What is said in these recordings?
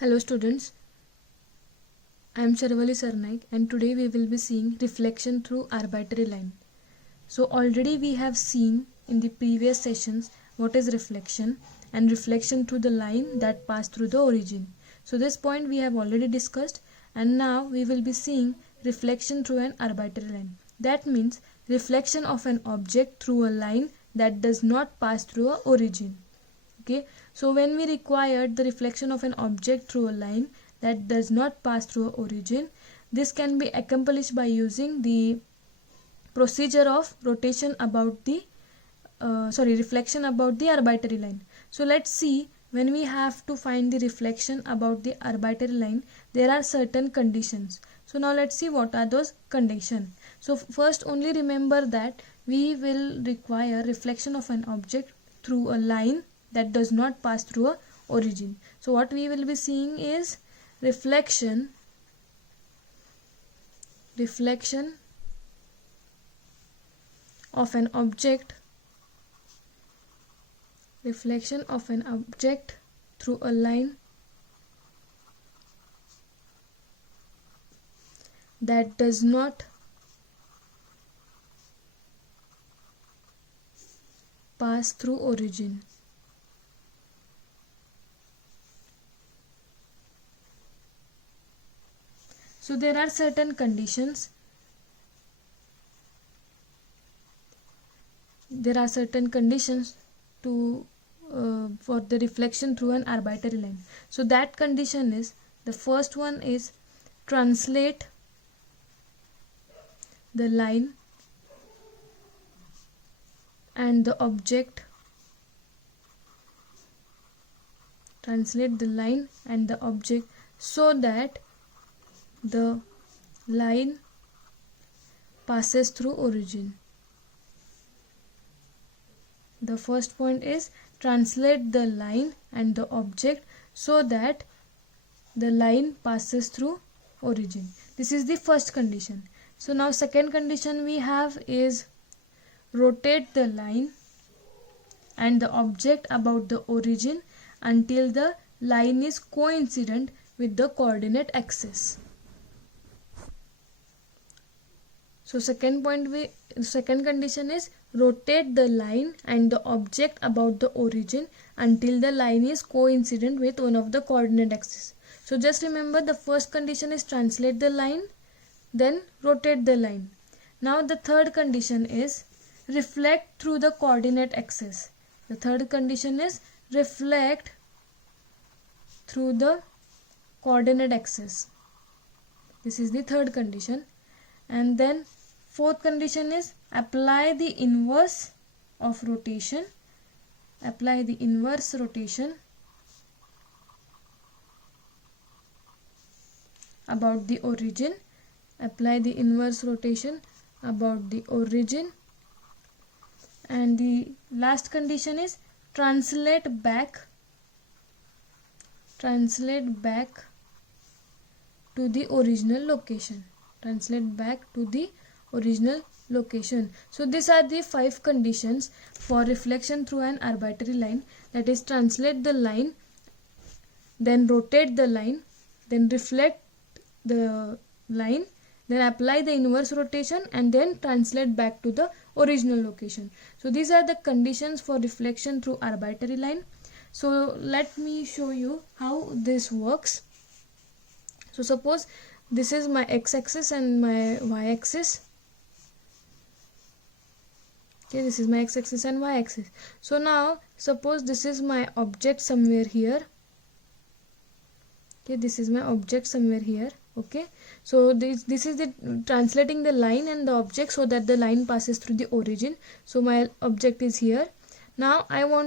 Hello students, I am Sharvali Sarnaik and today we will be seeing reflection through arbitrary line. So already we have seen in the previous sessions what is reflection and reflection through the line that passed through the origin. So this point we have already discussed, and now we will be seeing reflection through an arbitrary line. That means reflection of an object through a line that does not pass through a origin. Okay, so when we required the reflection of an object through a line that does not pass through a origin, this can be accomplished by using the procedure of rotation about the reflection about the arbitrary line. So let's see, when we have to find the reflection about the arbitrary line, there are certain conditions. So now let's see what are those conditions. So first, only remember that we will require reflection of an object through a line that does not pass through a origin. So what we will be seeing is reflection of an object through a line that does not pass through origin. So there are certain conditions. To for the reflection through an arbitrary line. So that condition is, the first one is translate the line and the object so that the line passes through origin. The first point is translate the line and the object so that the line passes through origin. This is the first condition. So now second condition we have is rotate the line and the object about the origin until the line is coincident with the coordinate axis. So second condition is rotate the line and the object about the origin until the line is coincident with one of the coordinate axes. So just remember, the first condition is translate the line, then rotate the line. Now the third condition is reflect through the coordinate axis. The third condition is reflect through the coordinate axis. This is the third condition. And then fourth condition is apply the inverse rotation about the origin. And the last condition is translate back to the original location. So these are the 5 conditions for reflection through an arbitrary line, that is translate the line, then rotate the line, then reflect the line, then apply the inverse rotation, and then translate back to the original location. So these are the conditions for reflection through arbitrary line. So let me show you how this works. So suppose this is my x-axis and my y-axis. Okay, this is my x-axis and y-axis. So now suppose this is my object somewhere here. Okay, this is my object somewhere here. Okay, so this is the translating the line and the object so that the line passes through the origin. So my object is here. Now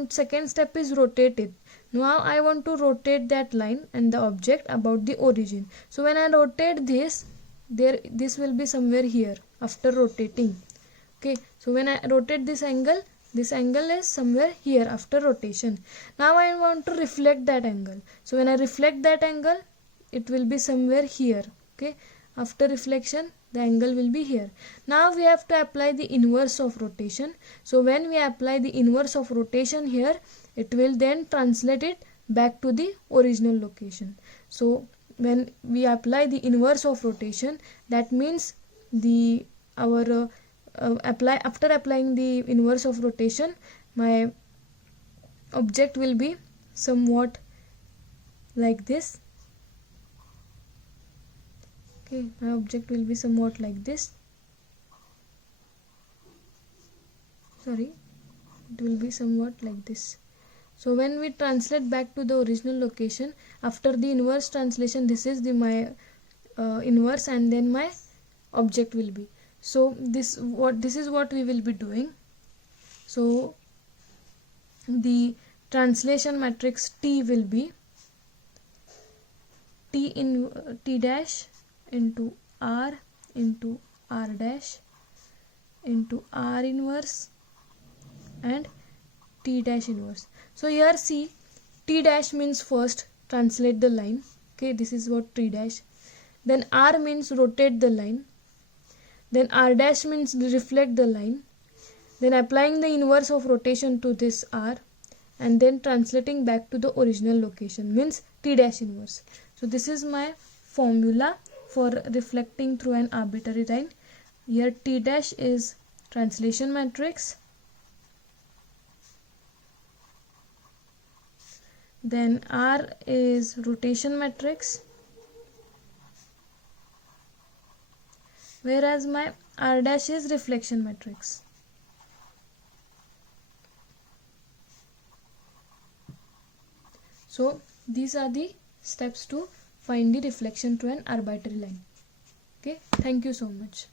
second step is rotate it. Now I want to rotate that line and the object about the origin. So when I rotate this, this will be somewhere here after rotating. Okay, so when I rotate this angle is somewhere here after rotation. Now I want to reflect that angle. So when I reflect that angle, it will be somewhere here. Okay, after reflection, the angle will be here. Now we have to apply the inverse of rotation. So when we apply the inverse of rotation here, it will then translate it back to the original location. So when we apply the inverse of rotation, that means after applying the inverse of rotation, my object will be somewhat like this. Okay, my object will be somewhat like this. Sorry, it will be somewhat like this. So when we translate back to the original location, after the inverse translation, this is my inverse, and then my object will be. So this is what we will be doing. So the translation matrix T will be T dash into R dash into R inverse and T dash inverse. So here see, T dash means first translate the line. Okay, this is what T dash. Then R means rotate the line. Then R dash means reflect the line. Then applying the inverse of rotation to this R, and then translating back to the original location means T dash inverse. So this is my formula for reflecting through an arbitrary line. Here T dash is translation matrix. Then R is rotation matrix, whereas my R dash is reflection matrix. So these are the steps to find the reflection through an arbitrary line. Okay, thank you so much.